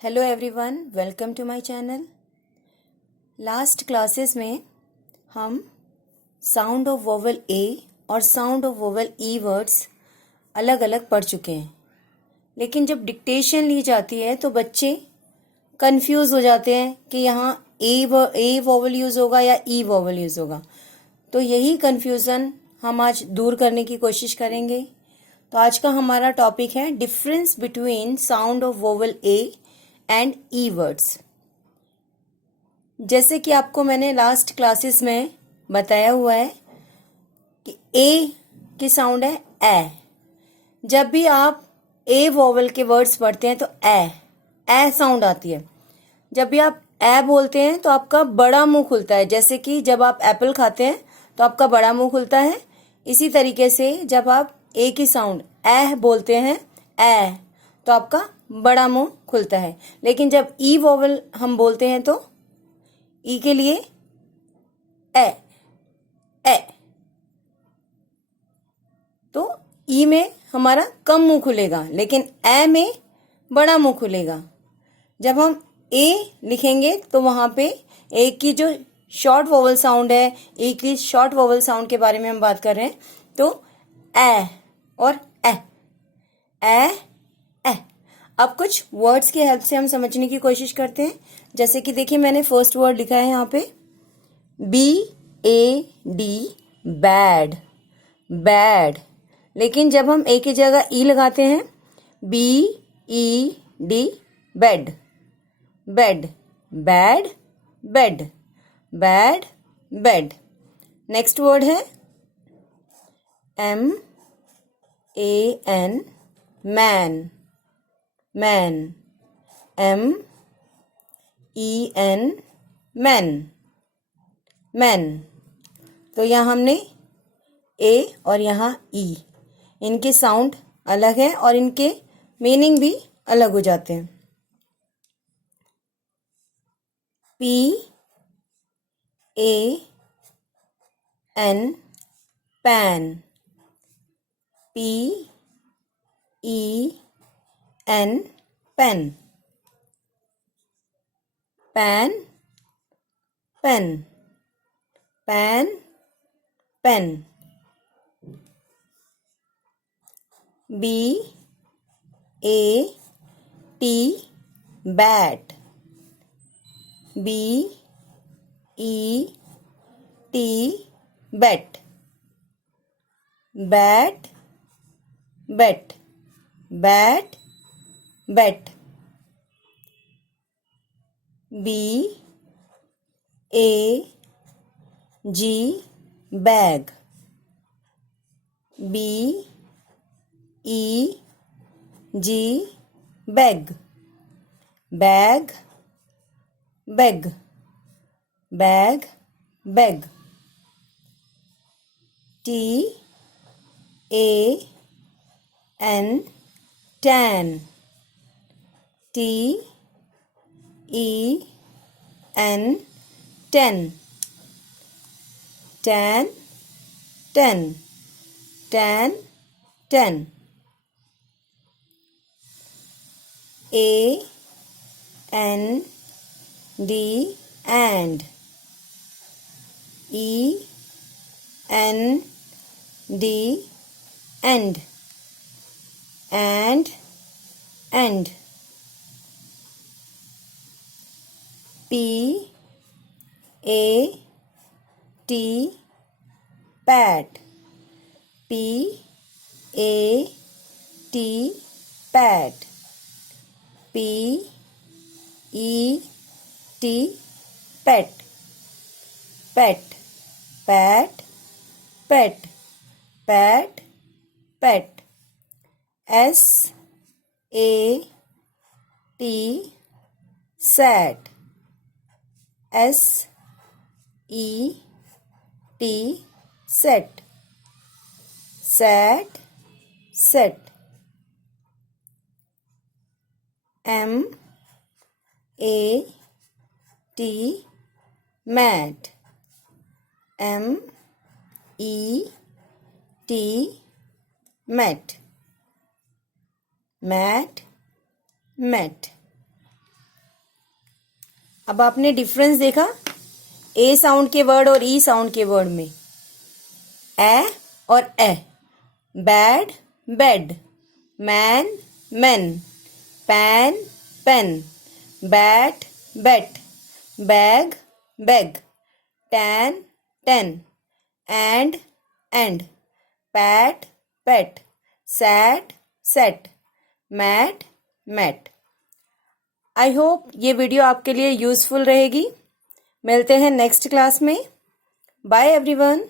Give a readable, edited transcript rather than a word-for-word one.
Hello everyone, welcome to my channel. Last classes में हम sound of vowel A और sound of vowel E words अलग अलग पढ़ चुके हैं। लेकिन जब डिक्टेशन ली जाती है तो बच्चे कंफ्यूज हो जाते हैं कि यहाँ ए वोवेल यूज़ होगा या ई वोवेल यूज़ होगा। तो यही कंफ्यूज़न हम आज दूर करने की कोशिश करेंगे। तो आज का हमारा टॉपिक है difference between sound of vowel A and E words. जैसे कि आपको मैंने लास्ट क्लासेस में बताया हुआ है कि ए की साउंड है ए। जब भी आप ए वोवेल के वर्ड्स पढ़ते हैं तो ए साउंड आती है। जब भी आप ए बोलते हैं तो आपका बड़ा मुंह खुलता है। जैसे कि जब आप एप्पल खाते हैं तो आपका बड़ा मुंह खुलता है, इसी तरीके से जब आप ए की साउंड ए बोलते हैं ए तो आपका बड़ा मुंह खुलता है। लेकिन जब ई वोवेल हम बोलते हैं तो ई के लिए ए ए तो ई में हमारा कम मुंह खुलेगा, लेकिन ए में बड़ा मुंह खुलेगा। जब हम ए लिखेंगे तो वहां पे ए की जो शॉर्ट वोवेल साउंड है, ए की शॉर्ट वोवेल साउंड के बारे में हम बात कर रहे हैं। तो ए और ए ए ए। अब कुछ वर्ड्स की हेल्प से हम समझने की कोशिश करते हैं। जैसे कि देखिए, मैंने फर्स्ट वर्ड लिखा है यहाँ पे BAD, बैड बैड। लेकिन जब हम ए की जगह ई लगाते हैं BED, bed bed bad bed bad bed. Next word है MAN, man man MEN, man man. तो यहाँ हमने ए और यहाँ ई, इनके साउंड अलग है और इनके मीनिंग भी अलग हो जाते हैं। PAN, pan PEN, pen pan pen pan pen. BAT, bat BET, bet bat bat bat bet. BAG, bag BEG, beg bag bag bag beg. TAN, tan TEN, ten tan ten tan ten. AND, and END, end and. PAT, pat PAT, pat PET, pet pet pat pet pat pet. SAT, sat SET, set sat set. MAT, mat MET, met mat met. अब आपने difference देखा ए sound के word और ई sound के word में, A और A. Bad bed, man men, pan pen, bat bet, bag beg, tan ten, and end, pat pet, sat set, mat met. I hope ये video आपके लिए यूजफुल रहेगी। मिलते हैं नेक्स्ट क्लास में। Bye everyone.